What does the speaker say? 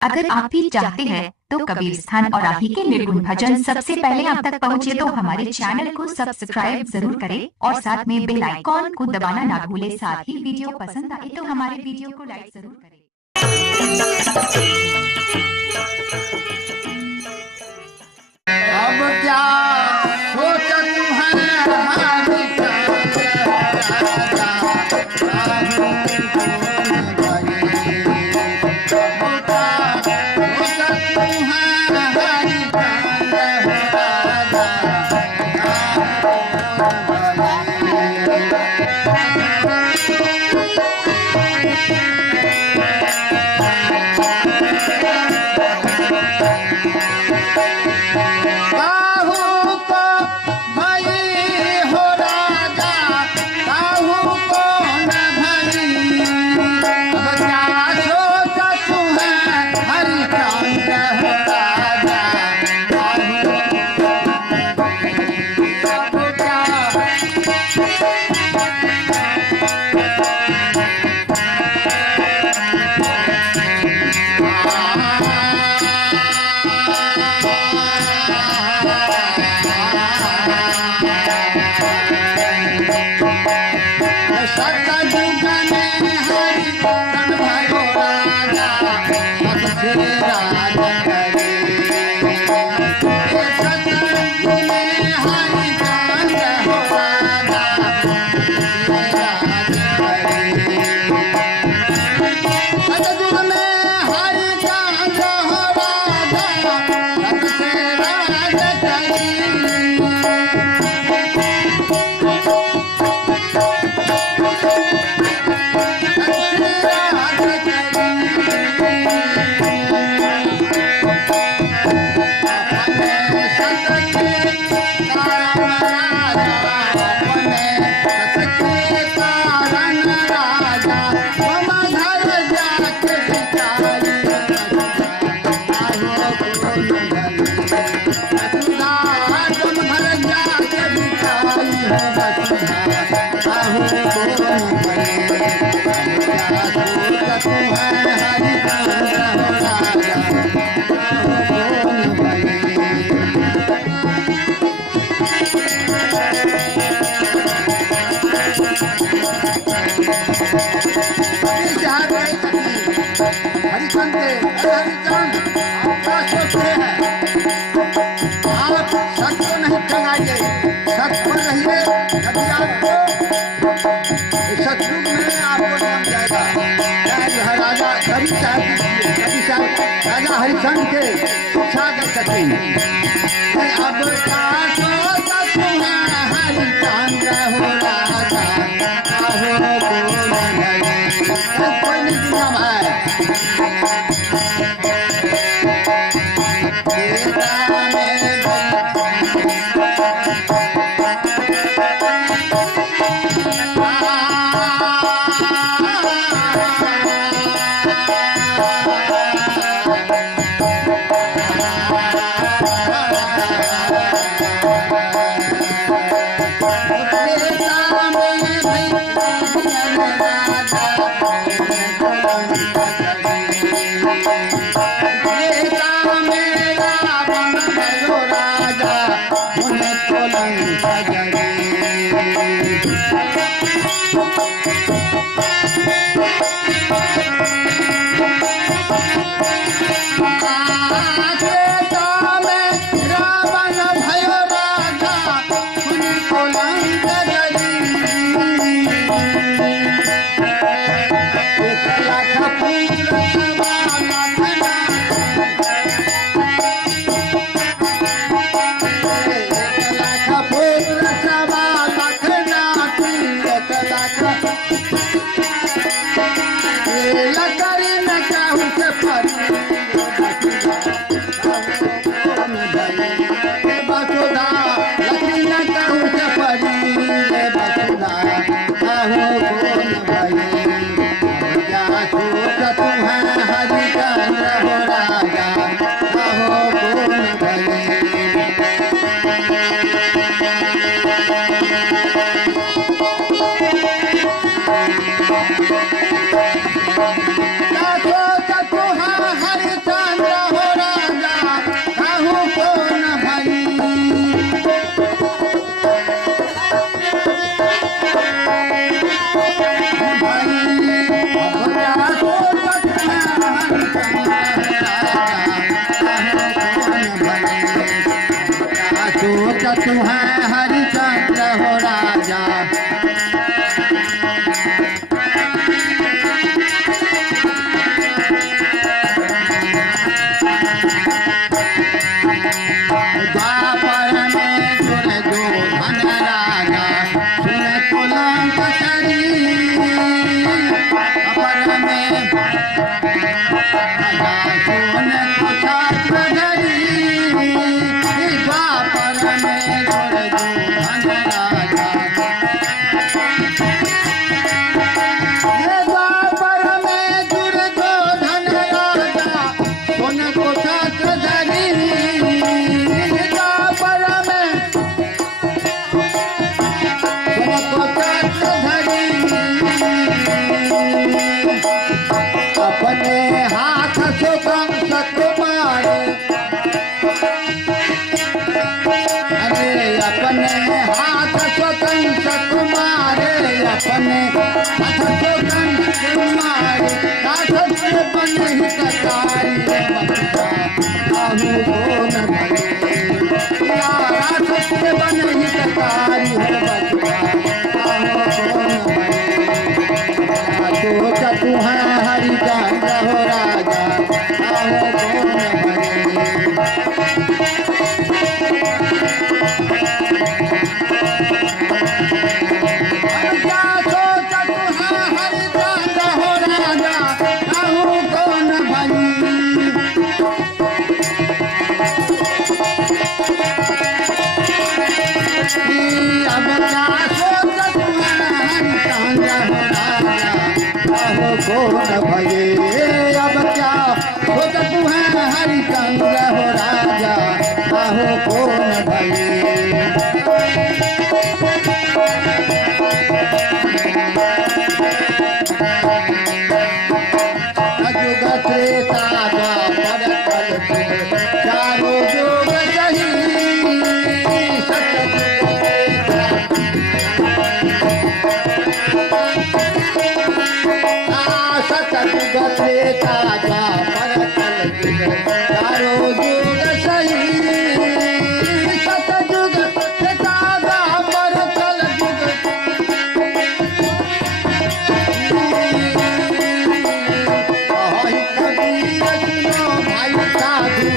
अगर आप भी चाहते हैं तो कबीर स्थान और आप ही के निर्गुण भजन सबसे पहले आप तक पहुंचे तो हमारे चैनल को सब्सक्राइब जरूर करें और साथ में बेल आइकॉन को दबाना ना भूलें। साथ ही वीडियो पसंद आए तो हमारे वीडियो को लाइक जरूर करें। अब क्या सोचत हमारी राजा हरिचंद के शिक्षा कर सकते अब हरिचंद हो राजा कोई नहीं नाम हरि सोचत है हरिचंद्र हो राजा। द्वापर में दुर्योधन राजा सुन कुलंक करी। द्वापर में राजा सुन कुछत्र धरी। द्वापर में दुर्योधन राजा। द्वापर में दुर्योधन राजा सुन कुछत्र धरी। अपने हाथ से कंस कुमार। अरे अपने हाथ से कंस कुमार। अपने हाथ से कंस कुमार। हाथ से बने हितकारी आहू को न भले। हाथ से बने हितकारी हो बचवा आहू को न भले। सोचत है हरिचंद्र हो राजा आहू को न भले। क्या सोचत है हरिचंद्र हो राजा आहू को न भले। अब क्या सोचत है हरिचंद्र हो राजा आहू को न भये। अब क्या सोचत है हरिचंद्र हो राजा आहू को न भये। युग त्रेता द्वापर कलयुग चारों युग सही। सतयुग त्रेता द्वापर कलयुग चारों युग सही। सतयुग त्रेता द्वापर कलयुग। कबीर सुनो भाई साधु